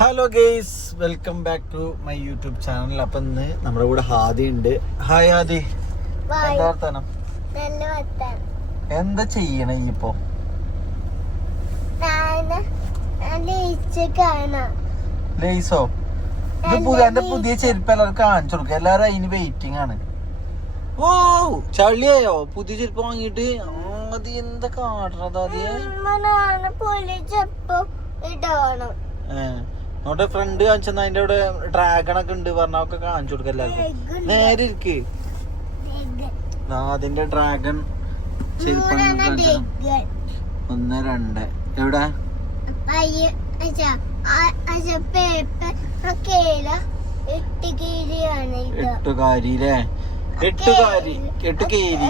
Hello guys, welcome back to my YouTube channel. അപ്പൊ ഇന്ന് നമ്മുടെ കൂടെ ഹാദി ഉണ്ട്. ഹായ് ഹാദി, എന്താ വർത്താനം? എന്താ ചെയ്യണ ഇപ്പൊ? ലേസോ? എന്റെ പുതിയ ചെരുപ്പ് എല്ലാവർക്കും കാണിച്ചു കൊടുക്കുക. എല്ലാരും അതിന് വെയിറ്റിംഗ് ആണ്. ഓ ചളിയായോ പുതിയ ചെരുപ്പ് വാങ്ങിട്ട്? അത് എന്താ കാട്ടണത്? നോട്ടെ ഫ്രണ്ട് കാണിച്ചെന്ന അതിന്റെ അവിടെ ഡ്രാഗൺ ഒക്കെ ഉണ്ട് പറഞ്ഞൊക്കെ കാണിച്ചു കൊടുക്ക എല്ലാവർക്കും. നേരെ ഇരിക്ക്. അതിന്റെ ഡ്രാഗൺ ചെരുപ്പാണ്. 1 2 എവിടെ? എട്ടുകാരിയില്ലേ? എട്ടുകേരി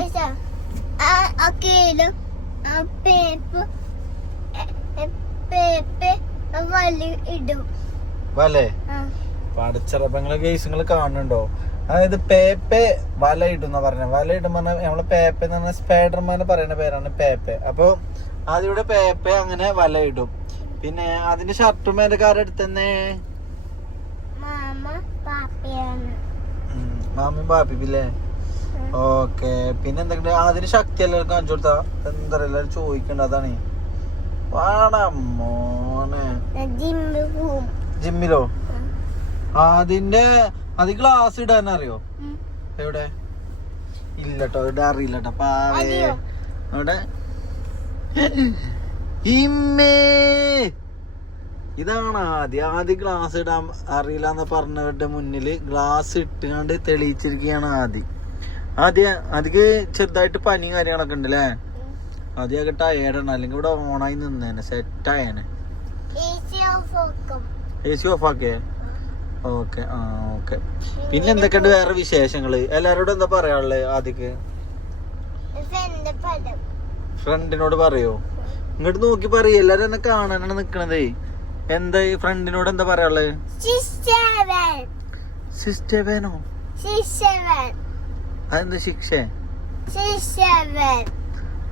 വലേ പടച്ചറപ്പങ്ങളെ കേസുകൾ കാണുന്നുണ്ടോ? അതായത് പേപ്പെ വല ഇടുന്ന പറഞ്ഞ വല ഇടുമ്പോ നമ്മളെ പേപ്പ എന്ന് പറഞ്ഞ സ്പൈഡർമാന് പറയുന്ന പേരാണ് പേപ്പെ. അപ്പൊ അതിവിടെ പേപ്പെ അങ്ങനെ വല ഇടും. പിന്നെ അതിന്റെ ഷർട്ടും എന്റെ കാരെടുത്തന്നെ മാമിയും പാപ്പില്ലേ? ഓക്കെ. പിന്നെ എന്തൊക്കെ അതിന് ശക്തി എല്ലാവർക്കും കാണിച്ചു കൊടുത്താ എന്താ എല്ലാരും ചോദിക്കണ്ട. അതാണ് മോനെ ജിമ്മിലോ? അതിന്റെ അത് ഗ്ലാസ് ഇടാൻ അറിയോ? എവിടെ? ഇല്ലട്ടോ, ഇവിടെ അറിയില്ലട്ടോ. പാവേ അവിടെ ഇതാണ് ആദ്യം ഗ്ലാസ് ഇടാൻ അറിയില്ല എന്ന് പറഞ്ഞവരുടെ മുന്നില് ഗ്ലാസ് ഇട്ടുകൊണ്ട് തെളിയിച്ചിരിക്കുകയാണ് ആദ്യം ചെറുതായിട്ട് പനിയും കാര്യങ്ങളൊക്കെ ഉണ്ട് അല്ലേ? ആദ്യമൊക്കെ ടയേർഡാണ്, അല്ലെങ്കിൽ ഇവിടെ ഓണായി നിന്നേനെ സെറ്റായേനെ. AC ഓഫ് ആക്കേ? ഓക്കെ. ഓക്കെ. പിന്നെ എന്തൊക്കെയുണ്ട് വേറെ വിശേഷങ്ങള്? എല്ലാരോടും എന്താ പറയാനുള്ളത്? ആദ്യക്ക് ഫ്രണ്ടിനോട് പറയോ? ഇങ്ങോട്ട് നോക്കി പറയൂ. എല്ലാരും എന്നെ കാണാനാണ് നിക്കണതേ. എന്താ ഈ ഫ്രണ്ടിനോട് എന്താ പറയാനുള്ളത്? സിസ്റ്റേനോ? അതെന്താ ശിക്ഷ?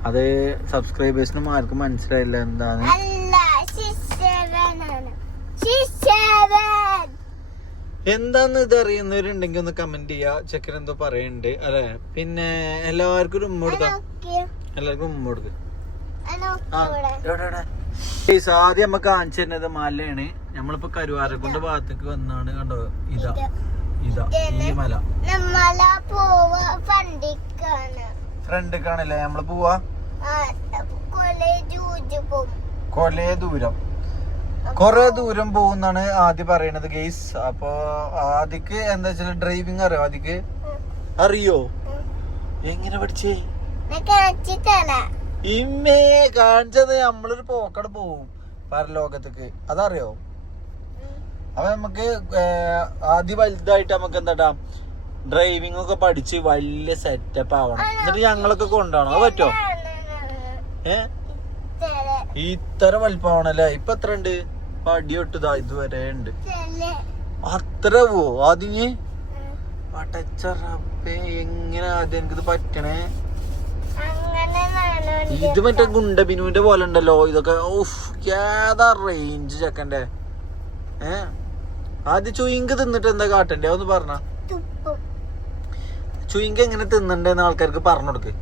അത് സബ്സ്ക്രൈബേഴ്സിനും ആർക്കും മനസ്സിലായില്ല എന്താണ്. എന്താന്ന് ഇത് അറിയുന്നവരുണ്ടെങ്കിൽ ഒന്ന് കമന്റ് ചെയ്യാ. ചെക്കൻ എന്തോ പറയുന്നുണ്ട് അല്ലെ? പിന്നെ എല്ലാവർക്കും ഒരു ഉമ്മ കൊടുക്കാം. എല്ലാവർക്കും ഉമ്മ കൊടുക്ക. ആദ്യം നമ്മ കാണിച്ചു തരുന്നത് മലയാണ്. നമ്മളിപ്പോ കരുവാരക്കുണ്ട് ഭാഗത്തേക്ക് വന്നാണ്. കണ്ടോ? ഇതാ ഈ മല ഫ്രണ്ട് കാണില്ലേ? നമ്മള് പോവാ കൊറേ ദൂരം പോകുന്നാണ് ആദ്യം പറയണത് ഗെയ്സ്. അപ്പൊ ആദ്യക്ക് എന്താ വെച്ചാൽ ഡ്രൈവിംഗ് അറിയോ? ആദ്യക്ക് അറിയോ? എങ്ങനെ പഠിച്ചേ? ഇമ്മേ കാണിച്ചത് നമ്മളൊരു പോക്കടെ പോവും പരലോകത്തേക്ക്. അതറിയോ? അപ്പൊ നമുക്ക് ആദ്യം വലുതായിട്ട് നമുക്ക് എന്താ ഡ്രൈവിംഗ് ഒക്കെ പഠിച്ച് വലിയ സെറ്റപ്പ് ആവണം. എന്നിട്ട് ഞങ്ങളൊക്കെ കൊണ്ടുപോകണം. അത് പറ്റോ? ഇത്ര വലിപ്പമാവണല്ലേ? ഇപ്പൊ എത്ര ഉണ്ട്? അടിയൊട്ടുതാ ഇതുവരെ ഉണ്ട്. അത്ര പോവോ ആദ്യം? പടച്ചറപ്പേ, എങ്ങനെ ആദ്യം എനിക്കിത് പറ്റണേ? ഇത് മറ്റേ ഗുണ്ടബിനുവിന്റെ പോലെ ഉണ്ടല്ലോ ഇതൊക്കെ. ഓഫ്, ഏതാ റേഞ്ച് ചെക്കന്റെ. ആദ്യം ചുയിങ്ക് തിന്നിട്ട് എന്താ കാട്ടണ്ടേ ഒന്ന് പറഞ്ഞ. ചുയിങ്ക് എങ്ങനെ തിന്നണ്ടേന്ന് ആൾക്കാർക്ക് പറഞ്ഞു കൊടുക്ക്.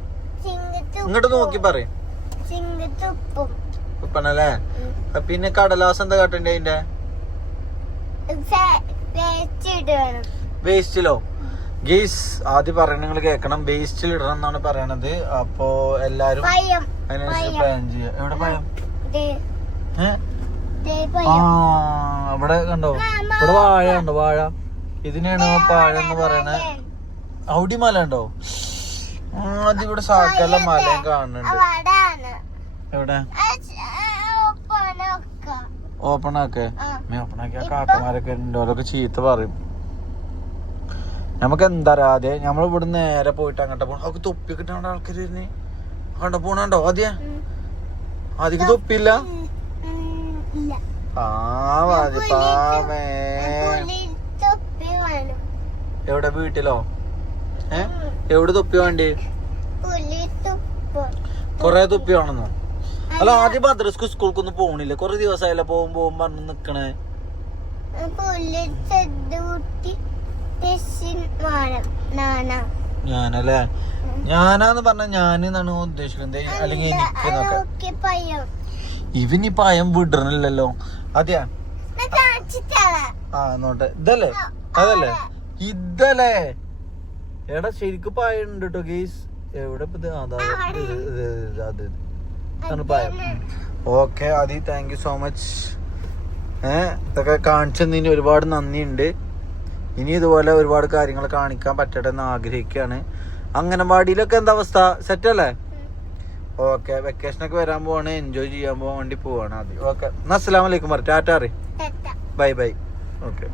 ഇങ്ങോട്ട് നോക്കി പറയും. ഉപ്പണല്ലേ? പിന്നെ കടലാസ് എന്താ കാട്ടണ്ടേ? അതിന്റെ വേസ്റ്റിലോ? ഗെയ്സ് ആദ്യം പറയണ നിങ്ങൾ കേക്കണം. വേസ്റ്റിൽ ഇടണം എന്നാണ് പറയണത്. അപ്പൊ എല്ലാരും അതിനനുസരിച്ച് പ്ലാൻ ചെയ്യാ. എവിടെ പയം? ഇവിടെ കണ്ടോ? ഇവിടെ വാഴ ഉണ്ടോ? വാഴ ഇതിനാണ് പാഴ എന്ന് പറയണേ. ഔടി മല ഉണ്ടോ? ആദ്യം ഇവിടെ സാക്കല മലയും കാണുന്നുണ്ട്. എവിടെ? ഓപ്പൺ ആക്കേ? ഓപ്പൺ ആക്കിയ കാക്കമാരൊക്കെ ഉണ്ട്. അവരൊക്കെ ചീത്ത പറയും. നമുക്ക് എന്താ ആദ്യം നമ്മൾ ഇവിടെ നേരെ പോയിട്ട് അങ്ങോട്ട് പോകണം. അവർക്ക് തൊപ്പി കിട്ടാണ്ട് ആൾക്കാർ വരുന്നേ കണ്ടോ? പോണുണ്ടോ? ആദ്യം തൊപ്പിയില്ല. എവിടെ? വീട്ടിലോ? എവിടെ തൊപ്പി വേണ്ടി? കൊറേ തൊപ്പി വേണമെന്നോ? അല്ല ആദ്യം മദ്രസ്ക്ക് സ്കൂൾക്കൊന്നും പോണില്ല. കൊറേ ദിവസമായില്ല പോകുമ്പോ പറഞ്ഞു നിക്കണേ. ഞാനല്ലേ ഞാനാന്ന് പറഞ്ഞ ഞാനെന്നാണ് ഉദ്ദേശിക്കുന്നത് അല്ലെങ്കിൽ എനിക്ക് ഇവനി പയം വിടണില്ലല്ലോ അതെയാ നോട്ടെ ഇതല്ലേ അതല്ലേ ഇതല്ലേ എടാ ശരിക്കും പായം ഉണ്ട് കേട്ടോ ഗെയ്സ് എവിടെ അത് പായം okay Aadi thank you so much ഇതൊക്കെ കാണിച്ചതിന് ഒരുപാട് നന്ദിയുണ്ട് ഇനി ഇതുപോലെ ഒരുപാട് കാര്യങ്ങൾ കാണിക്കാൻ പറ്റട്ടെ എന്ന് ആഗ്രഹിക്കുകയാണ് അംഗനവാടിയിലൊക്കെ എന്താ അവസ്ഥ സെറ്റ് അല്ലേ ഓക്കെ വെക്കേഷനൊക്കെ വരാൻ പോവാണ് എൻജോയ് ചെയ്യാൻ പോകാൻ വേണ്ടി പോവാണ് ആദ്യം ഓക്കെ അസ്സലാമു അലൈക്കും ടാറ്റാ ബൈ ബൈ ഓക്കെ